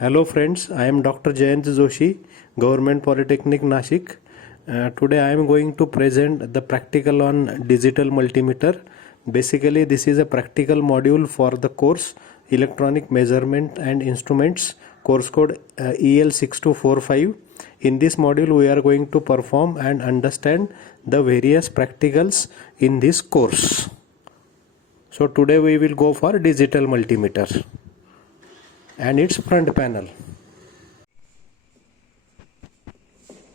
Hello friends, I am Dr. Jayant Joshi, Government Polytechnic Nashik. Today I am going to present the practical on digital multimeter. Basically this is a practical module for the course Electronic Measurement and Instruments, course code EL6245. In this module we are going to perform and understand the various practicals in this course. So today we will go for digital multimeter and its front panel.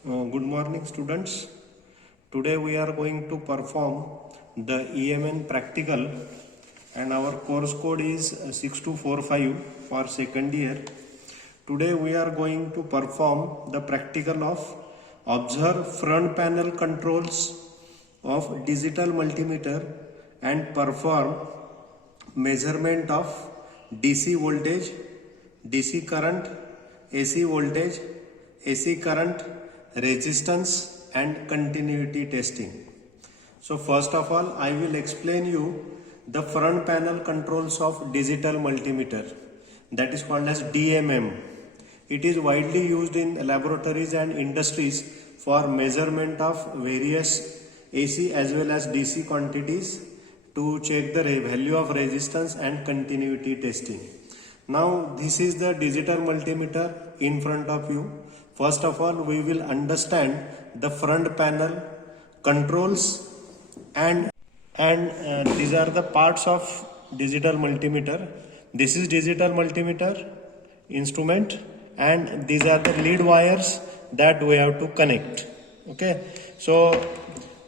Good morning students. Today we are going to perform the EMN practical and our course code is 6245 for second year. Today we are going to perform the practical of observe front panel controls of digital multimeter and perform measurement of DC voltage, DC current, AC voltage, AC current, resistance and continuity testing. So first of all I will explain you the front panel controls of digital multimeter, that is called as DMM. It is widely used in laboratories and industries for measurement of various AC as well as DC quantities to check the value of resistance and continuity testing. Now this is the digital multimeter in front of you. First of all we will understand the front panel controls and these are the parts of digital multimeter. This is digital multimeter instrument and these are the lead wires that we have to connect. Okay, so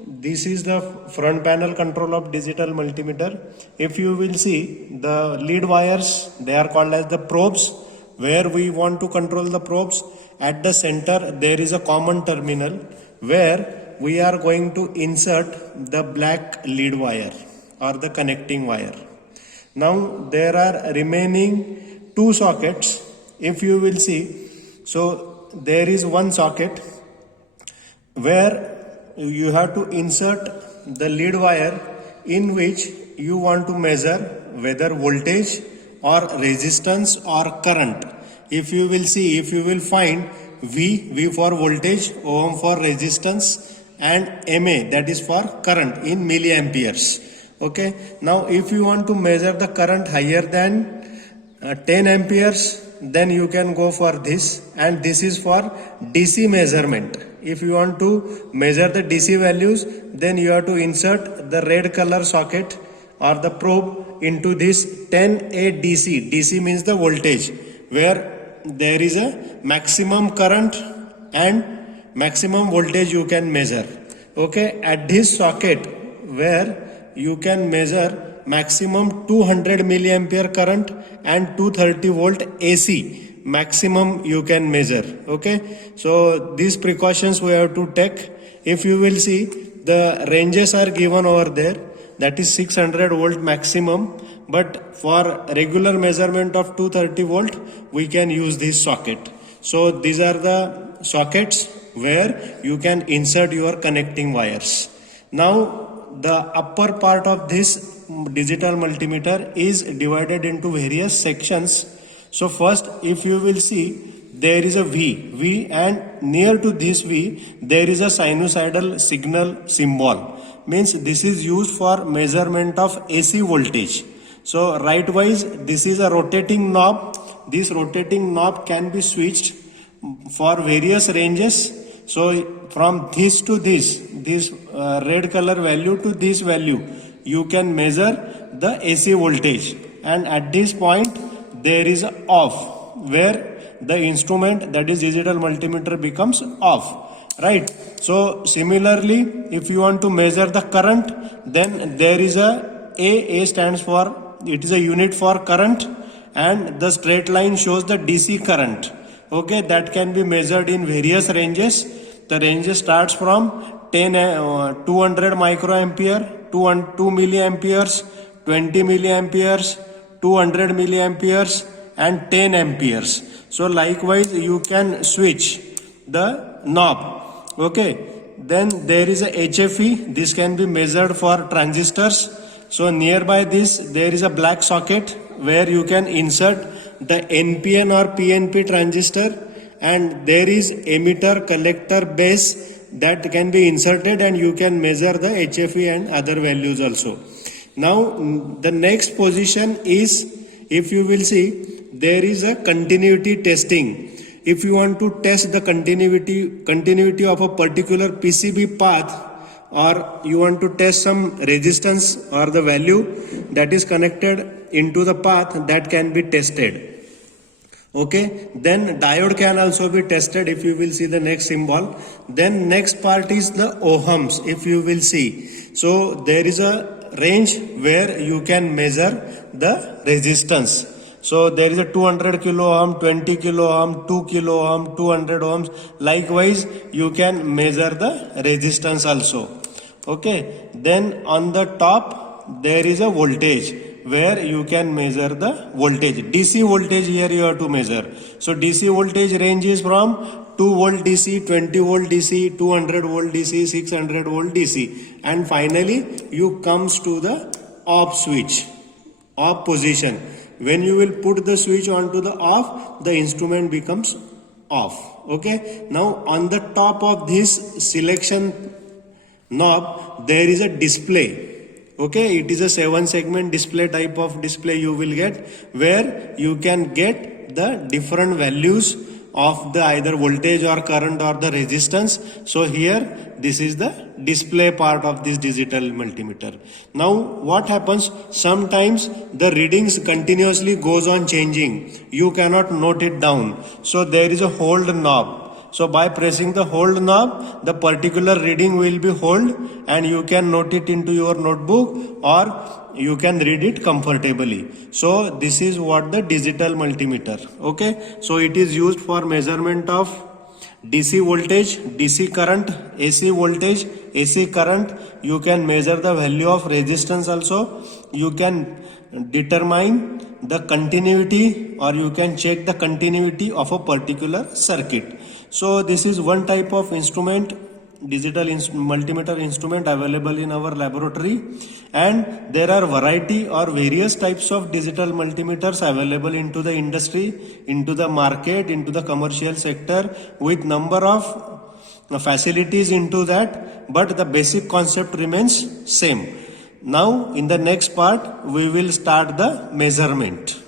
this is the front panel control of digital multimeter. If you will see the lead wires, they are called as the probes, where we want to control the probes. At the center there is a common terminal where we are going to insert the black lead wire or the connecting wire. Now there are remaining two sockets. If you will see, so there is one socket where you have to insert the lead wire in which you want to measure whether voltage or resistance or current. If you will see, if you will find V for voltage, ohm for resistance and MA, that is for current in milliamperes. Okay, now if you want to measure the current higher than 10 amperes, then you can go for this, and this is for DC measurement. If you want to measure the DC values, then you have to insert the red color socket or the probe into this 10A DC. DC means the voltage, where there is a maximum current and maximum voltage you can measure. Okay, at this socket where you can measure maximum 200 milliampere current and 230 volt AC maximum you can measure. Okay, so these precautions we have to take. If you will see, the ranges are given over there, that is 600 volt maximum, but for regular measurement of 230 volt we can use this socket. So these are the sockets where you can insert your connecting wires. Now the upper part of this digital multimeter is divided into various sections. So first, if you will see, there is a V and near to this V there is a sinusoidal signal symbol, means this is used for measurement of AC voltage. So right wise this is a rotating knob. This rotating knob can be switched for various ranges. So from this to this red color value to this value, you can measure the AC voltage, and at this point there is a off, where the instrument, that is digital multimeter, becomes off, right? So similarly, if you want to measure the current, then there is A stands for, it is a unit for current, and the straight line shows the DC current. Okay, that can be measured in various ranges. The range starts from 200 microampere, 2 milliamperes, 20 milliamperes, 200 milliamperes and 10 amperes. So likewise you can switch the knob. Okay, then there is a HFE. This can be measured for transistors. So nearby this there is a black socket where you can insert the NPN or PNP transistor, and there is emitter, collector, base that can be inserted, and you can measure the HFE and other values also. Now the next position is, if you will see, there is a continuity testing. If you want to test the continuity of a particular PCB path, or you want to test some resistance or the value that is connected into the path, that can be tested. Okay, then diode can also be tested, if you will see the next symbol. Then next part is the ohms, if you will see. So there is a range where you can measure the resistance. So there is a 200 kilo ohm, 20 kilo ohm, 2 kilo ohm, 200 ohms. Likewise, you can measure the resistance also. Okay, then on the top there is a voltage where you can measure the voltage. DC voltage here you have to measure. So DC voltage range is from 2 volt DC, 20 volt DC, 200 volt DC, 600 volt DC, and finally you comes to the off switch, off position. When you will put the switch onto the off, the instrument becomes off. Okay, now on the top of this selection knob there is a display. Okay, it is a 7-segment display type of display you will get, where you can get the different values of the either voltage or current or the resistance. So here this is the display part of this digital multimeter. Now what happens, sometimes the readings continuously goes on changing, you cannot note it down. So there is a hold knob. So by pressing the hold knob, the particular reading will be hold, and you can note it into your notebook, or you can read it comfortably. So this is what the digital multimeter. Okay, so it is used for measurement of DC voltage, DC current, AC voltage, AC current. You can measure the value of resistance also. You can determine the continuity, or you can check the continuity of a particular circuit. So this is one type of instrument, digital multimeter instrument available in our laboratory, and there are variety or various types of digital multimeters available into the industry, into the market, into the commercial sector, with number of facilities into that, but the basic concept remains same. Now in the next part we will start the measurement.